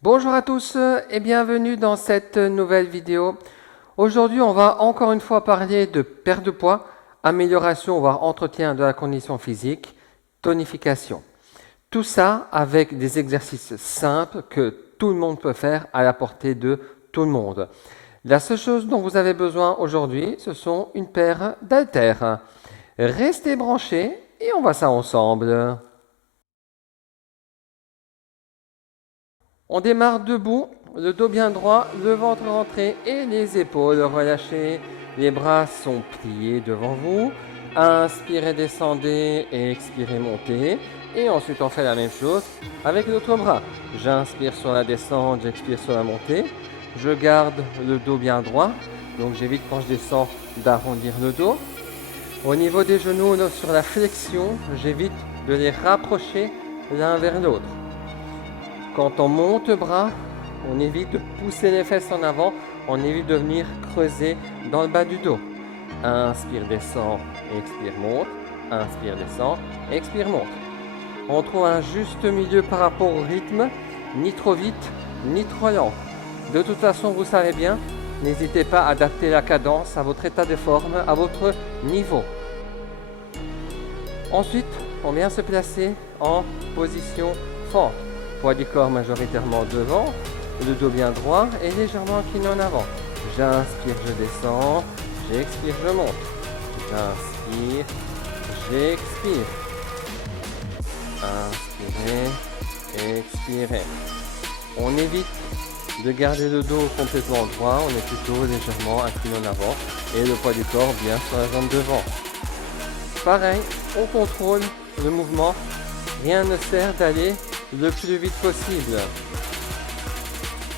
Bonjour à tous et bienvenue dans cette nouvelle vidéo. Aujourd'hui, on va encore une fois parler de perte de poids, amélioration voire entretien de la condition physique, tonification. Tout ça avec des exercices simples que tout le monde peut faire à la portée de tout le monde. La seule chose dont vous avez besoin aujourd'hui, ce sont une paire d'haltères. Restez branchés et on voit ça ensemble. On démarre debout, le dos bien droit, le ventre rentré et les épaules relâchées. Les bras sont pliés devant vous. Inspirez, descendez et expirez, montez. Et ensuite, on fait la même chose avec l'autre bras. J'inspire sur la descente, j'expire sur la montée. Je garde le dos bien droit. Donc, j'évite quand je descends d'arrondir le dos. Au niveau des genoux, sur la flexion, j'évite de les rapprocher l'un vers l'autre. Quand on monte le bras, on évite de pousser les fesses en avant, on évite de venir creuser dans le bas du dos. Inspire, descend, expire, monte. Inspire, descend, expire, monte. On trouve un juste milieu par rapport au rythme, ni trop vite, ni trop lent. De toute façon, vous savez bien, n'hésitez pas à adapter la cadence à votre état de forme, à votre niveau. Ensuite, on vient se placer en position fente. Poids du corps majoritairement devant, le dos bien droit et légèrement incliné en avant. J'inspire, je descends, j'expire, je monte. J'inspire, j'expire. Inspirez, expirez. On évite de garder le dos complètement droit, on est plutôt légèrement incliné en avant et le poids du corps bien sur la jambe devant. Pareil, on contrôle le mouvement, rien ne sert d'aller le plus vite possible.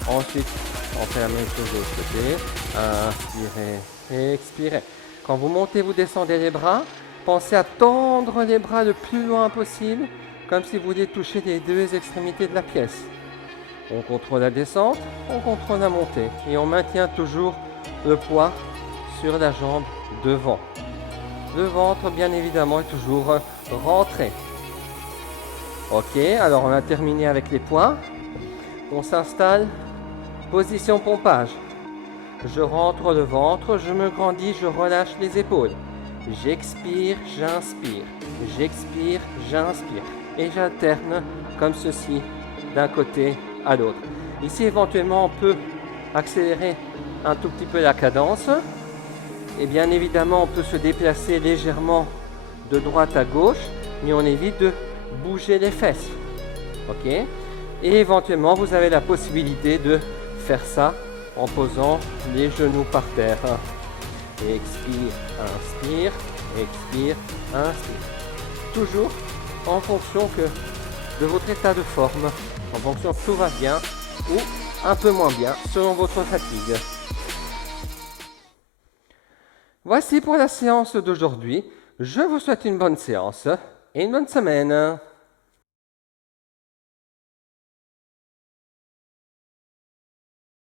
Ensuite, on fait la même chose de l'autre côté. Inspirez, expirez. Quand vous montez, vous descendez les bras. Pensez à tendre les bras le plus loin possible, comme si vous vouliez toucher les deux extrémités de la pièce. On contrôle la descente, on contrôle la montée. Et on maintient toujours le poids sur la jambe devant. Le ventre, bien évidemment, est toujours rentré. Ok, alors on a terminé avec les poids. On s'installe, position pompage. Je rentre le ventre, je me grandis, je relâche les épaules. J'expire, j'inspire. J'expire, j'inspire. Et j'alterne comme ceci, d'un côté à l'autre. Ici, éventuellement, on peut accélérer un tout petit peu la cadence. Et bien évidemment, on peut se déplacer légèrement de droite à gauche, mais on évite de bouger les fesses. Ok. Et éventuellement, vous avez la possibilité de faire ça en posant les genoux par terre. Expire, inspire, expire, inspire. Toujours en fonction de votre état de forme, en fonction que tout va bien ou un peu moins bien selon votre fatigue. Voici pour la séance d'aujourd'hui. Je vous souhaite une bonne séance et une bonne semaine.